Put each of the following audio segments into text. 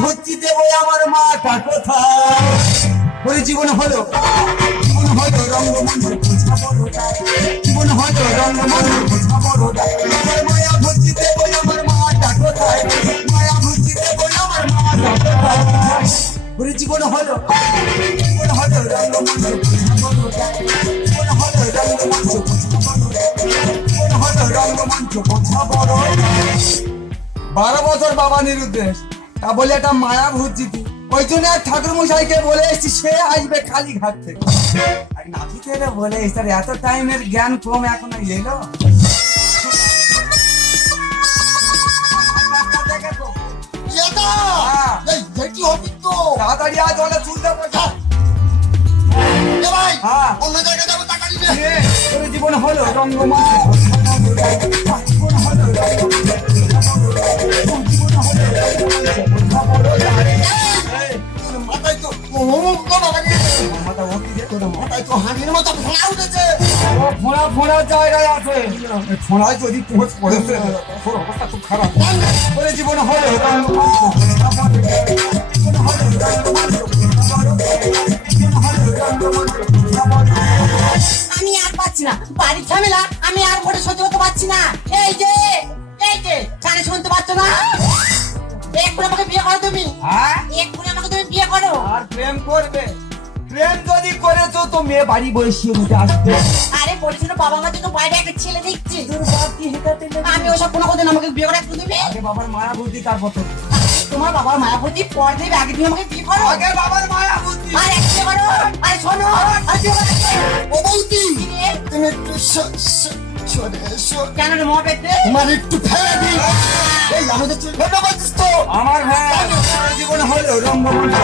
ভর্তি দেবো আমার মাটা কোথায় ওই জীবন হলো রঙ্গমঞ্চ বোঝা বড় দায় জীবন হলো রঙ্গমঞ্চ বোঝা বড় দায় মায়া ভর্তি দেবো আমার মাটা কোথায় মায়া ভর্তি দেবো আমার মাটা কোথায় ওই জীবন হলো রঙ্গমঞ্চ বোঝা বড় দায় জীবন হলো রঙ্গমঞ্চ বোঝা বড় দায় জীবন হলো রঙ্গমঞ্চ বোঝা বড় দায় 12 বছর বাবা নিরুদ্দেশ তা বলে একটা মায়া ভূত ওই জন্য আর ঠাকুর মশাইকে বলে এসছি সে আসবে কালীঘাট থেকে আর নাতি থেকে বলে এসছি তার এত টাইমের জ্ঞান কম এখন এলো তাড়াতাড়ি আজ ওরা চুলতে জীবন হলো রঙ্গমঞ্চ জীবন হলো জায়গায় আছে ফোনায় যদি পোস্ট করেছে অবস্থা খুব খারাপ বলে জীবন হলো আমি আর পাচ্ছি না বাড়ির ঝামেলা আমি আর ভোটে সহ্য করতে পারছি না এই যে কানে শুনতে পাচ্ছ না এক্ষুনি আমাকে বিয়ে করো তুমি এক্ষুনি আমাকে তুমি বিয়ে করো আর প্রেম করবে প্রেম যদি করেছো তো মেয়ে বাড়ি বসিয়ে দিতে আসবে আরে বলেছিল বাবা মা তো বাইরে একটা ছেলে দেখছি আমি ওসব কোনো কথা আমাকে বিয়ে করে একটু দিবি আগে বাবার মায়া বুদ্ধি তারপর তোমার বাবার মায়া বুদ্ধি পর দেবে আগে তুমি আমাকে বিয়ে করো আগে বাবার মায়া বুদ্ধি আর এক বিয়ে করো আরে শোনো ও বৌদি তুমি একটু সরে এসো কেন রে মা পেতে তোমার একটু ফেলে দিই এই আমাদের চুল ফেলে বলছিস তো আমার ভাই জীবন হলো রঙ্গমঞ্চ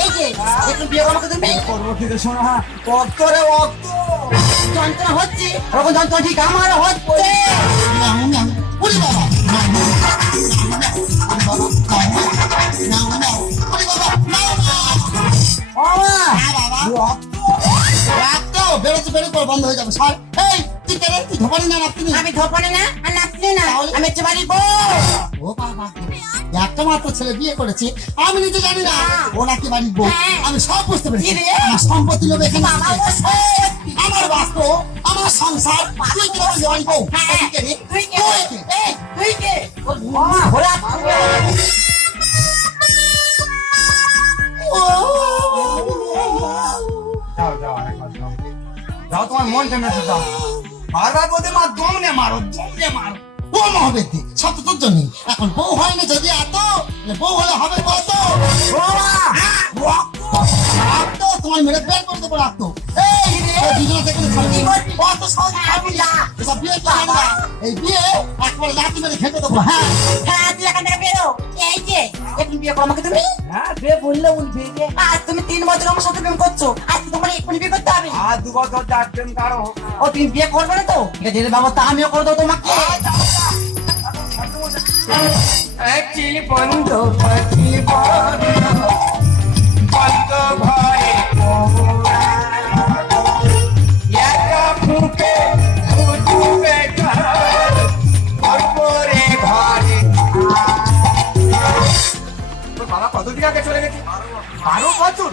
এই যে একটু বিয়ে করো তুমি করবো কিন্তু শোনো হ্যাঁ অক্তরে অক্ত যন্ত্রণা হচ্ছে ওরকম যন্ত্রণা ঠিক আমার হচ্ছে বন্ধ হয়ে যাবে স্যার এই তুই কেন তুই ধপানি না নাপনি আমি ধপানি না আর নাপনি না আমি হচ্ছে বাড়ির বউ ও বাবা একটা মাত্র ছেলে বিয়ে করেছে আমি নিজে জানি না ও নাকি বাড়ির বউ আমি সব বুঝতে পেরেছি আমার সম্পত্তি লোভ এখানে আমার বাস্তব আমার সংসার তুই কি বলছিস বাড়ির বউ তুই কে মামা ঘোরা যাও তোমার মন কেন দাও বারবার বলতে মা দমনে মারো ও মহাবেদি সব তো তোর জন্য এখন বউ হয় না যদি এত বউ হলে হবে কত রাখতো তোমার মেরে বের করে দেবো রাখতো এই দুজনে থেকে কত সহজ খাবি না এসব বিয়ে করে না এই বিয়ে একবারে লাঠি মেরে খেতে দেবো হ্যাঁ তুই এখান থেকে বেরো এই যে এখন বিয়ে করো আমাকে তুমি হ্যাঁ বিয়ে বললে বলবি যে আজ তুমি 3 বছর আমার সাথে প্রেম করছো আজ তোমার এক্ষুনি বিয়ে করতে হবে আর 2 বছর ডাকতেন কারো ও তুমি বিয়ে করবে না তো ঠিক আছে ব্যবস্থা আমিও করে দেবো তোমাকে চিলি বন্ধ চিলি বন্ধ বন্ধ ভয়ে একা ফুকে ফুটবে ঘরে ঘরে তোর বাবা কতদিন আগে চলে গেছে 12 বছর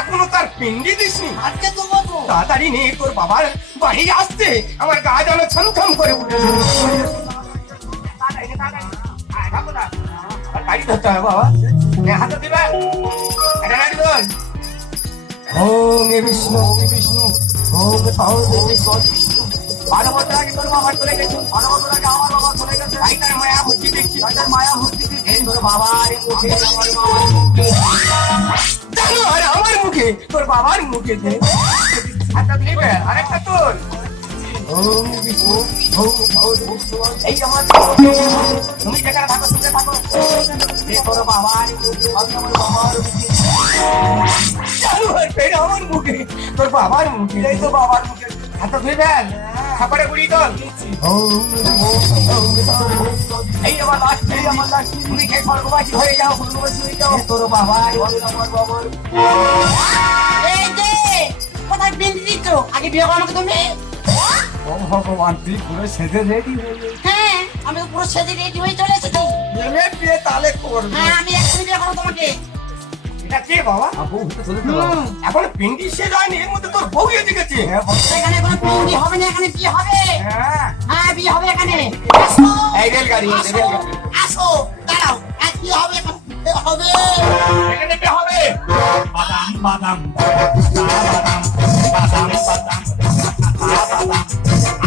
এখনো তার পিন্ডি দিসনি আজকে তো বলবো তাড়াতাড়ি নিয়ে তোর বাবার বাড়ি আসতে আমার গা যেন ছমছম করে উঠেছে গাড়ি ধরতে হবে বাবা হাতে দিবে এটা গাড়ি ধর ওম বিষ্ণু ওম বিষ্ণু 12 বছর আগে তোর বাবা চলে গেছে 12 বছর আগে আমার বাবা চলে গেছে তার মায়া ভর্তি দেখছি তার মায়া ভর্তি দেখছি তোর বাবার মুখে আমার বাবার মুখে জানো আর আমার মুখে তোর বাবার মুখে দে হাতটা দিবে আরেকটা তোর ওম বিষ্ণু এই আমার তুমি যেখানে থাকো শুনতে থাকো তোর বাবার আমার মুখে তোর বাবার মুখে এই তো বাবার মুখে হাতটা ধুয়ে ফেল খাবারে গুড়ি তোল এই আমার লাশ তুমি খেয়ে স্বর্গবাসী হয়ে যাও স্বর্গবাসী হয়ে যাও তোর বাবার আমার বাবার আমাকে বিয়ে করো আমাকে তুমি। ও ভগবান, তুই পুরো সেজে রেডি হয়ে গেছিস। হ্যাঁ আমি তো পুরো সেজে রেডি হয়ে চলে এসেছি। এমএ বিয়ে তাহলে করবি। হ্যাঁ আমি এক্ষুনি বিয়ে করবো তোমাকে। এটা কে বাবা? বউ হতে চলেছে বাবা। এখন পিন্ডি শেষ হয়নি, এর মধ্যে তোর বউ এসে গেছে। হ্যাঁ বাবা। এখানে কোনো বিয়ে হবে না, এখানে বিয়ে হবে। হ্যাঁ হ্যাঁ বিয়ে হবে এখানে। আসো এই রেলগাড়ি, এই রেলগাড়ি। আসো দাঁড়াও, আর কি হবে এখন? এ হবে এখানে বিয়ে হবে। বাদাম বাদাম বাদাম বাদাম বাদাম বাদাম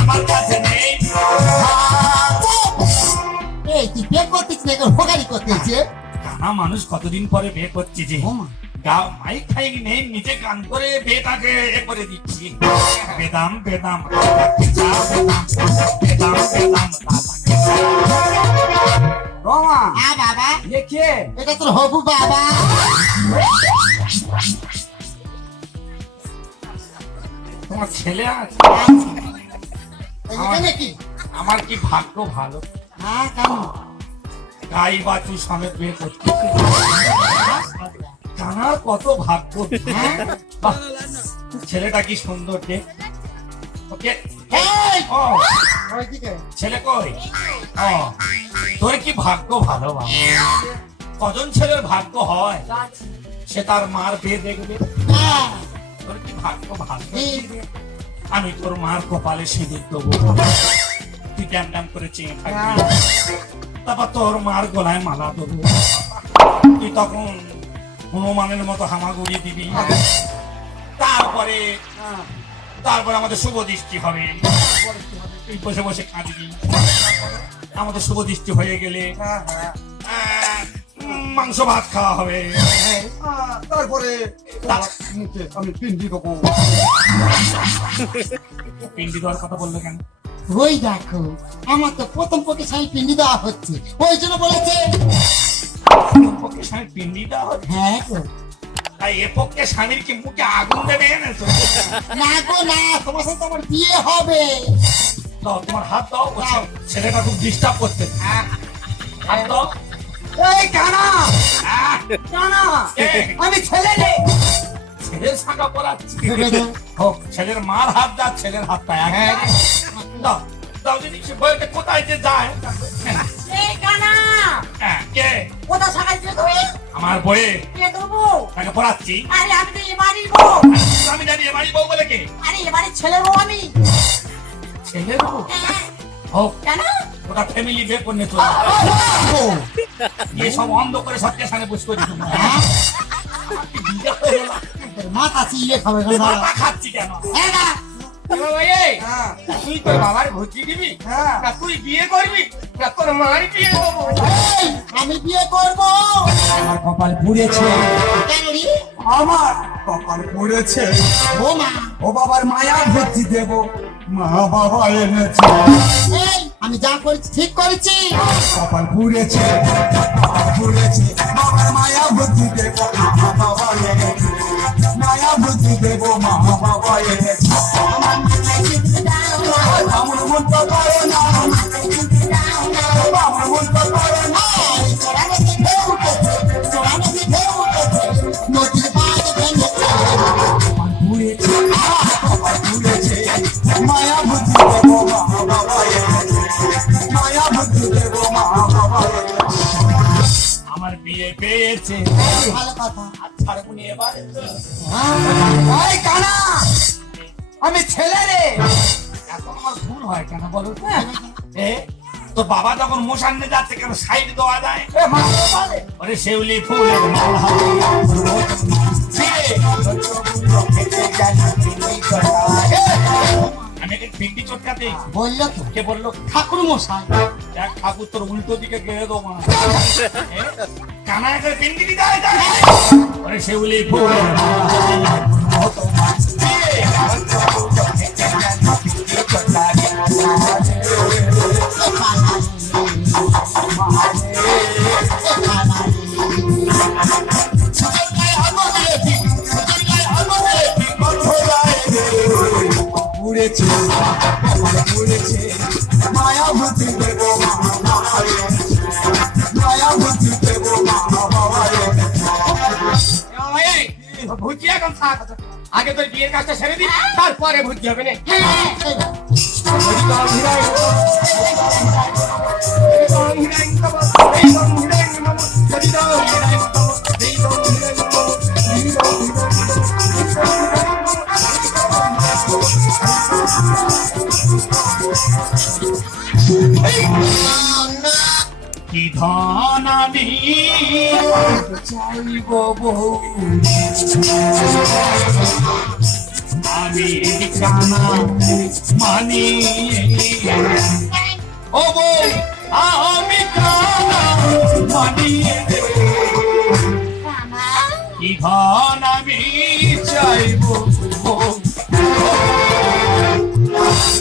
আমার কাছে নেই। এই তুই বিয়ে করতেছিস না, এখন হোগারি করতেছে। কানা মানুষ কতদিন পরে বিয়ে করছি যে গাও মাইক খাই নেই, নিজে গান করে বিয়েটাকে এ করে দিচ্ছি। বেদাম বেদাম বেদাম বেদাম রমা, হ্যাঁ বাবা, এ কে? এটা তোর হবু বাবা। তোমার ছেলে আছে? এখানে কি? আমার কি ভাগ্য ভালো, হ্যাঁ কেন? গাই বাছু সমেত বিয়ে করছি। কানার কত ভাগ্য। হ্যাঁ? বাহ, ছেলেটা কি সুন্দর দেখ। ওকে এই, ও ওইদিকে। ছেলে কই? ও তোর কি ভাগ্য ভালো বাবা। কজন ছেলের ভাগ্য হয় সে তার মার বিয়ে দেখবে। হ্যাঁ, তোর কি ভাগ্য ভালো। এই, আমি তোর মার কপালে সিঁদুর দেবো, তুই ড্যাম ড্যাম করে চেয়ে থাকবি। তারপর তোর মার গলায় মালা দেবো, তুই তখন হনুমানের মতো হামাগুড়ি দিবি। তারপরে তারপরে আমাদের শুভ দৃষ্টি হবে, তুই বসে বসে কাঁদবি। আমাদের শুভ দৃষ্টি হয়ে গেলে মাংস ভাত খাওয়া হবে। তারপরে মুখে আমি পিন্ডি দেবো। পিন্ডি দেওয়ার কথা বললো কেন? ওই দেখো, আমার তো প্রথম পক্ষে স্বামী পিন্ডি দেওয়া হচ্ছে, ওই জন্য বলেছে। তোর পক্ষে স্বামীর পিন্ডি দেওয়া হচ্ছে? হ্যাঁ গো। তাই এ পক্ষে স্বামীর কি মুখে আগুন দেবে এনেছো? না গো না, তোমার সাথে আমার বিয়ে হবে। দাও তোমার হাত দাও, ও ছেলেটা খুব ডিস্টার্ব করতে। হাত দাও। এই কানা, আহ, কানা, এ, আমি ছেলে রে। ছেলের শাখা পড়াচ্ছি। ভেবে দাও। হোক, ছেলের মার হাত যা, ছেলের হাতটা এক। হ্যাঁ। দাও দাও, যদি সে বইটা কোথায় যে যায়। এই কানা হ্যাঁ, কে? কোথা সাকাল দিয়ে তুমি আমার বইয়ে বিয়ে দেবো? তাকে পড়াচ্ছি। আরে আমি তো এবারই বউ। আমি জানি এ বাড়ি বউ বলে কে? আরে এবারে ছেলে বউ আমি। ছেলের বউ? হ্যাঁ, হোক, কেন? ওটা ফ্যামিলি বিয়ে করে চলে গিয়ে সব অন্ধ করে সব স্টেশনে বসে করে দিত। হ্যাঁ? মাথা চিয়ে খাবে কেন? মাথা খাচ্ছি কেন? হ্যাঁ না, হ্যাঁ, তুই তোর বাবার ভর্তি দিবি? হ্যাঁ, না তুই বিয়ে করবি? না তোর মার বিয়ে দেবো? এই, আমি বিয়ে করব। আমার কপাল পুড়েছে, কেন রে? আমার কপাল পুড়েছে। ও মা, ও বাবার মায়া ভর্তি দেব, মা বাবা এনেছে। এই, আমি যা করেছি ঠিক করেছি। কপাল পুড়েছে, কপাল পুড়েছে। বাবার মায়া ভর্তি দেব, মা বাবা এনেছে। মায়া ভর্তি দেব, মা বাবা এনেছে। আমার মন তো করে না, আমার মন তো করে না। নদীর বাঁধ ভেঙেছে। কপাল পুড়েছে, কপাল পুড়েছে। মায়া ভর্তি দেব, মা বাবা এনেছে। মায়া ভর্তি দেব, মা বাবা এনেছে। আমার বিয়ে পেয়েছে। ভালো কথা। আচ্ছা উনি এবারে তো এই কানা, আমি ছেলে রে। এখন আমার ভুল হয় কেন বলো তো? এ, তোর বাবা যখন মোশান্নে যাচ্ছে কেন সাইড দেওয়া যায়? এ মা বাবা রে। ওরে শিউলি ফুলের মালা। আমি একে পিন্ডি চটকাতে বললো তো কে বললো? ঠাকুর মশাই। দেখ ঠাকুর তোর উল্টো দিকে গেড়ে দেবো মা। এ, কানা একে পিন্ডি দিতে হয়, যায়। ওরে শিউলি ফুলের মালা। পুড়েছে, কপাল পুড়েছে। মায়া ভর্তি দেব, মা বাবা এনেছে। মায়া ভর্তি দেব, মা বাবা এনেছে। ভুজিয়া এখন থাক। আগে তোর বিয়ের কাজটা সেরে দিই, তারপরে বুদ্ধি হবে না। হ্যাঁ কি ধন আমি চাইব বহু, আমি কানা মানি ও বউ, আমি কানা মানি কি ধন আমি চাইব বহু।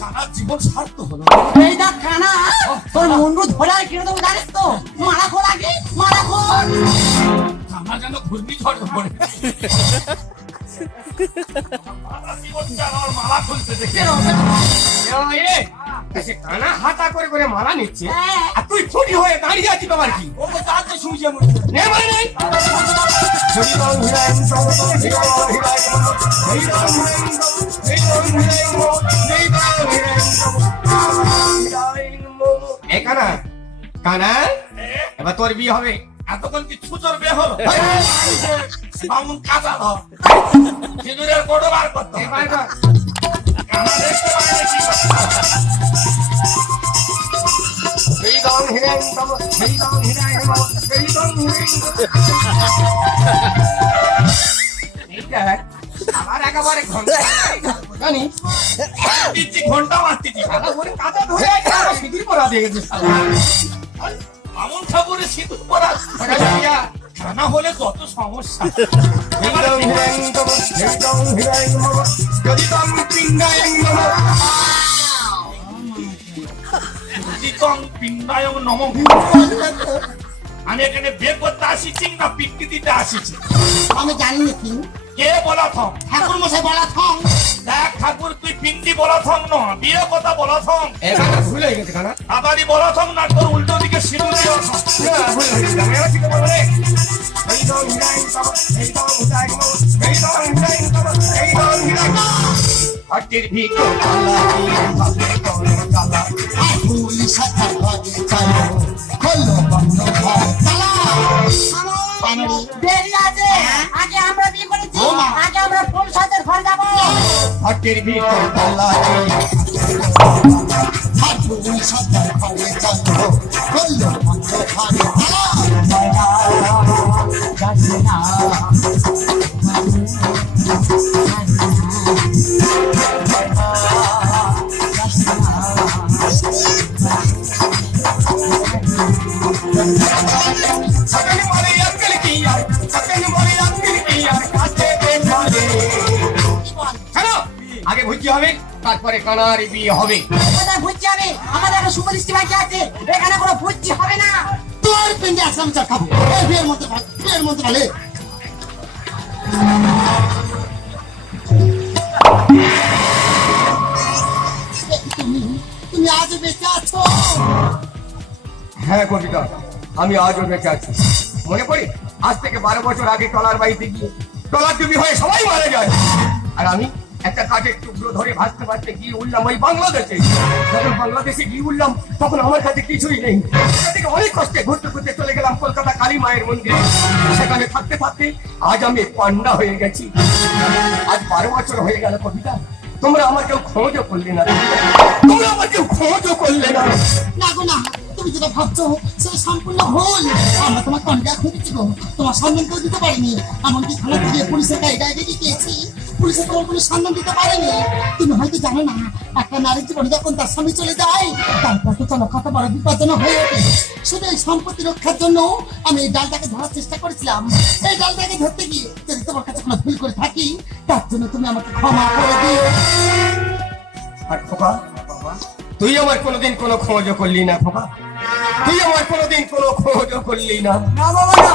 কানার জীবন সার্থ হলো। এই দেখ কানা, তোর মুন্ডু ধরে আর কিনে দেবো জানিস তো? মারা খোল আগে, মারা খোল। কানা যেন ঘূর্ণিঝড় পড়ে। আমার মালা খুলতে দেখে কানা হাতা করে করে মালা নিচ্ছে, হ্যাঁ। আর তুই চুরি হয়ে দাঁড়িয়ে আছিস বাবার কি? ও তার তো শুনছি আমি। নে মানে নেই। এ কানা, কানা, এবার তোর বিয়ে হবে। এতক্ষণ কি ছুচোর বিয়ে হলো? বামুন কাঁচা ধর, সিঁদুরের কোটো বার করতে হবে। এবার কর। কানা দেখতে পারে না কি করতে হবে। আবার একেবারে ঘন্টা জানিস, দিচ্ছি ঘন্টা মারতেছি। ওরে কাঁচা ধরে আছে, আরো সিঁদুর পরা দিয়ে গেছে শালা। বামুন ঠাকুরের সিঁদুর পরা কানা হলে কত সমস্যা। চিকং পিণ্ডায়ং নমঃ। আমি এখানে বিয়ে করতে আসিছি না পিটকি দিতে আসিছি? আমি জানি না কি কে বলা থম? ঠাকুর মশাই বলা থং। দেখ ঠাকুর, তুই পিন্ডি বলা থম ন, বিয়ে কথা বলা থম। এখানে ভুল হয়ে গেছে কানা। তাড়াতাড়ি বলা থম না, তোর উল্টো দিকে সিঁদুর দিয়ে থম। ভুল হয়ে গেছে, আমি এবার ঠিক বলবো রে। হাটের ভিতর আর পুলিশ সাথে ভাগে চাইলো, হলো বন্ধ ঘর তালা। দেরি আছে, আগে আমরা বিয়ে করেছি, আগে আমরা ফুল সাজের ঘর যাবো। হাটের ভিতর আর পুলিশ সাথে ভাগে চাইলো, হলো বন্ধ ঘর তালা। আগে ভুজি হবে, তারপরে কানার বিয়ে হবে। কোথায় ভুজি হবে? আমাদের একটা সুপরিষ্টি বাকি আছে, এখানে কোনো ভুজি হবে না। তোর পিন্ডে আসলাম চা খাবো। এই বিয়ের মধ্যে ভালো, বিয়ের মধ্যে ভালো। তুমি আজ বেঁচে আছো? হ্যাঁ কবিতা, আমি আজও বেঁচে আছি। মনে করি আজ থেকে 12 বছর আগে টলার বাড়িতে গিয়ে টলার ডুবি হয়ে সবাই মারা যায়, আর আমি একটা কাঠের টুকরো ধরে ভাসতে ভাসতে গিয়ে উঠলাম ওই বাংলাদেশে। যখন বাংলাদেশে গিয়ে উঠলাম তখন আমার কাছে কিছুই নেই। সেখান থেকে অনেক কষ্টে ঘুরতে ঘুরতে চলে গেলাম কলকাতা কালী মায়ের মন্দিরে। সেখানে থাকতে থাকতে আজ আমি পান্ডা হয়ে গেছি। আজ 12 বছর হয়ে গেল কবিতা, তোমরা আমার কেউ খোঁজও করলে না, তোমরা আমার কেউ খোঁজও করলে না। না গো না, তুমি যেটা ভাবছো সেটা সম্পূর্ণ ভুল। আমরা তোমার কন্ট্যাক্ট খুঁজেছি গো, তোমার সন্ধান কেউ দিতে পারেনি। এমনকি থানা থেকে পুলিশের গায়ে গায়ে গিয়েছি, পুলিশে তোমার কোনো সন্ধান দিতে পারেনি। তুমি হয়তো জানো না, একটা নারীর জীবনে যখন তার স্বামী চলে যায়, তারপর তো চলো কত বড় বিপজ্জনক হয়ে ওঠে। শুধু এই সম্পত্তি রক্ষার জন্য আমি এই ডালটাকে ধরার চেষ্টা করেছিলাম। এই ডালটাকে ধরতে গিয়ে যদি তোমার কাছে কোনো ভুল করে থাকি, তার জন্য তুমি আমাকে ক্ষমা করে দিও। আর খোকা, তুই আমার কোনোদিন কোনো খোঁজও করলি না খোকা, তুই আমার কোনোদিন কোনো খোঁজও করলি না। না বাবা না,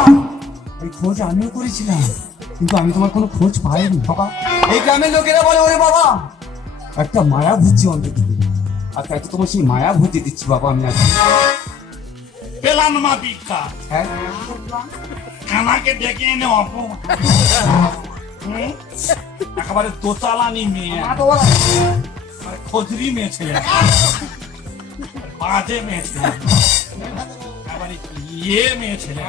ওই খোঁজ আমিও করেছিলাম, কিন্তু আমি তোমার কোনো খোঁজ পাইনি বাবা। এই গ্রামের লোকেরা বলে ওরে বাবা একটা মায়া ভুজি অন্তত দিবি। আর তাই তো তোমার সেই মায়া ভুজি দিচ্ছি বাবা আমি আজ। পেলাম মা ভিক্ষা, হ্যাঁ, কানাকে ডেকে এনে অপমান। একেবারে দোচালানি মেয়ে মানে খজরি মেয়ে ছেলে বাজে মেয়ে ছেলে একেবারে ইয়ে মেয়ে ছেলে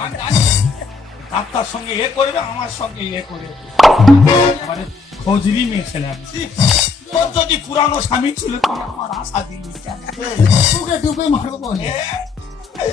ডাক্তার সঙ্গে এ করবে আমার সঙ্গে এ করে একেবারে খজরি মেয়ে ছেলে আমি। তোর যদি পুরানো স্বামী ছিল তুই আমার আশা দিলি কেন? তোকে ডুবে মারবো বলে এ,